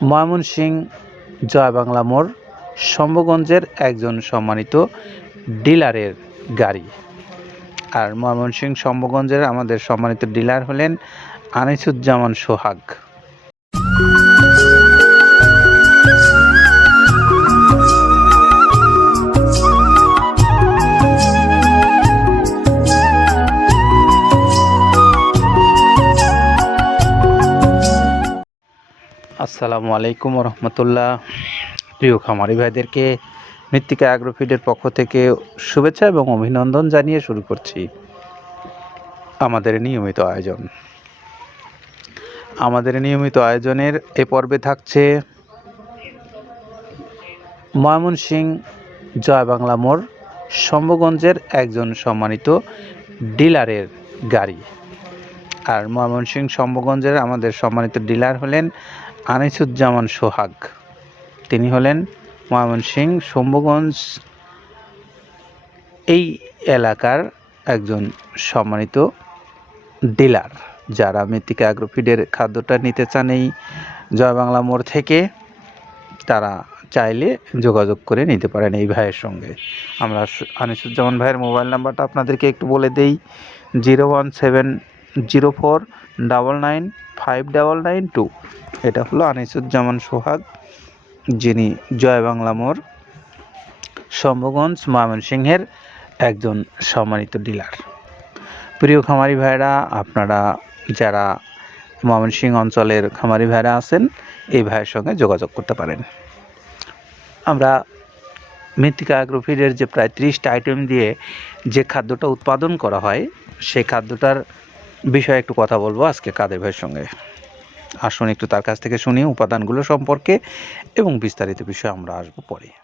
ময়মনসিং জয় বাংলা মোড়, শম্ভগঞ্জের একজন সম্মানিত ডিলারের গাড়ি। আর ময়মনসিং শম্ভগঞ্জের আমাদের সম্মানিত ডিলার হলেন আনিসুজ্জামান সোহাগ। আসসালামু আলাইকুম রহমতুল্লাহ। প্রিয় খামারি ভাইদেরকে, মৃত্তিকা অ্যাগ্রোফিডের পক্ষ থেকে শুভেচ্ছা এবং অভিনন্দন জানিয়ে শুরু করছি আমাদের নিয়মিত আয়োজন। আমাদের নিয়মিত আয়োজনের এ পর্বে থাকছে ময়মনসিং জয় বাংলা মোড়, শম্ভুগঞ্জের একজন সম্মানিত ডিলারের গাড়ি। আর ময়মনসিং শম্ভুগঞ্জের আমাদের সম্মানিত ডিলার হলেন আনিসুজ্জামান সোহাগ। তিনি হলেন ময়মনসিং, শম্ভুগঞ্জ এই এলাকার একজন সম্মানিত ডিলার যারা মৃত্তিকা অ্যাগ্রোফিডের খাদ্যটা নিতে চান এই জয় বাংলা মোড় থেকে। তারা চাইলে যোগাযোগ করে নিতে পারেন এই ভাইয়ের সঙ্গে। আমরা আনিসুজ্জামান ভাইয়ের মোবাইল নাম্বারটা আপনাদেরকে একটু বলে দেই, zero one seven zero four double nine five double nine two এটা হলো আনিসুজ্জামান সোহাগ, যিনি জয় বাংলা মোড়, শম্ভুগঞ্জ ময়মনসিংহের একজন সম্মানিত ডিলার প্রিয় খামারি ভাইরা আপনারা যারা ময়মনসিংহ অঞ্চলের খামারি ভাইরা আছেন, এই ভাইয়ের সঙ্গে যোগাযোগ করতে পারেন। আমরা মৃত্তিকা অ্যাগ্রোফিডের যে প্রায় ত্রিশটা আইটেম দিয়ে যে খাদ্যটা উৎপাদন করা হয়, সেই খাদ্যটার বিষয়ে একটু কথা বলব আজকে কাদের ভাইয়ের সঙ্গে। আসুন একটু তার কাছ থেকে শুনি উপাদানগুলো সম্পর্কে এবং বিস্তারিত বিষয়ে আমরা আসব পরে।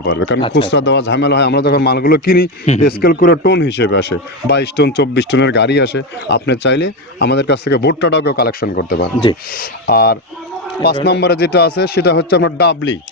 পারবে। কারণ আচ্ছা, খুচরা দেওয়া ঝামেলা হয় আমরা যখন মালগুলো কিনি স্কেল করে টোন হিসেবে আসে বাইশ টন চব্বিশ টনের গাড়ি আসে আপনি চাইলে আমাদের কাছ থেকে ভুট্টাটাও কেউ কালেকশন করতে পারেন। জি। আর পাঁচ নম্বরে যেটা আছে সেটা হচ্ছে আপনার ডাবলি। আচ্ছা আচ্ছা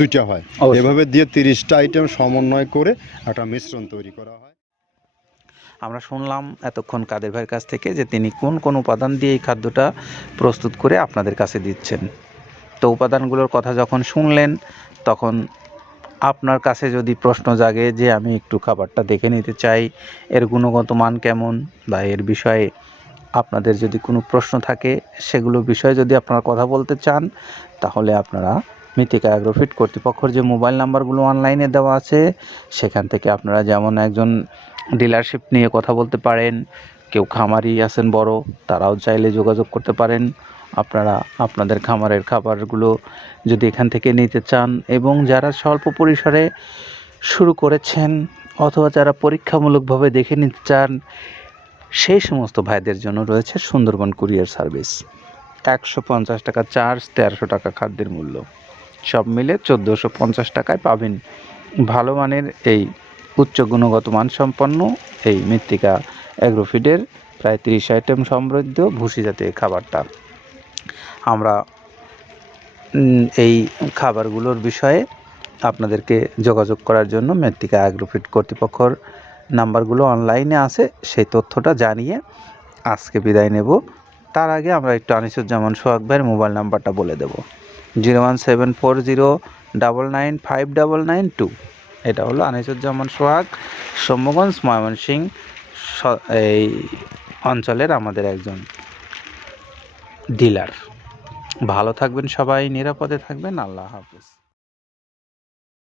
দুইটা হয়। এভাবে দিয়ে তিরিশটা আইটেম সমন্বয় করে একটা মিশ্রণ তৈরি করা হয়। আমরা শুনলাম এতক্ষণ কাদের ভাইয়ের কাছ থেকে যে তিনি কোন কোন উপাদান দিয়ে এই খাদ্যটা প্রস্তুত করে আপনাদের কাছে দিচ্ছেন। তো উপাদানগুলোর কথা যখন শুনলেন তখন আপনার কাছে যদি প্রশ্ন জাগে যে আমি একটু খাবারটা দেখে নিতে চাই এর গুণগত মান কেমন বা এর বিষয়ে আপনাদের যদি কোনো প্রশ্ন থাকে সেগুলো বিষয়ে যদি আপনারা কথা বলতে চান তাহলে আপনারা মিতিকা অ্যাগ্রোফিট কর্তৃপক্ষের যে মোবাইল নাম্বারগুলো অনলাইনে দেওয়া আছে, সেখান থেকে আপনারা যেমন একজন ডিলারশিপ নিয়ে কথা বলতে পারেন, কেউ খামারি আছেন বড়, তারাও চাইলে যোগাযোগ করতে পারেন। আপনারা আপনাদের খামারের খাবারগুলো যদি এখান থেকে নিতে চান এবং যারা স্বল্প পরিসরে শুরু করেছেন অথবা যারা পরীক্ষামূলকভাবে দেখে নিতে চান, সেই সমস্ত ভাইদের জন্য রয়েছে সুন্দরবন কুরিয়ার সার্ভিস একশো পঞ্চাশ টাকা চার্জ তেরোশো টাকা খাদ্যের মূল্য। সব মিলে চোদ্দোশো পঞ্চাশ টাকায় পাবেন। ভালো মানের এই উচ্চ গুণগত মানসম্পন্ন এই মৃত্তিকা অ্যাগ্রোফিডের প্রায় তিরিশ আইটেম সমৃদ্ধ ভুসি জাতীয় খাবারটা। আমরা এই খাবারগুলোর বিষয়ে আপনাদেরকে যোগাযোগ করার জন্য মৃত্তিকা অ্যাগ্রোফিড কর্তৃপক্ষর নাম্বারগুলো অনলাইনে আছে, সেই তথ্যটা জানিয়ে আজকে বিদায় নেব। তার আগে আমরা একটু আনিসুজ্জামান সোহাগ ভাইয়ের মোবাইল নাম্বারটা বলে দেব। Zero one seven four zero double nine five double nine two. এটা হলো আনিসুজ্জামান সোহাগ, সৌম্যগঞ্জ, ময়মনসিং এই অঞ্চলের আমাদের একজন ডিলার ভালো থাকবেন সবাই, নিরাপদে থাকবেন। আল্লাহ হাফিজ।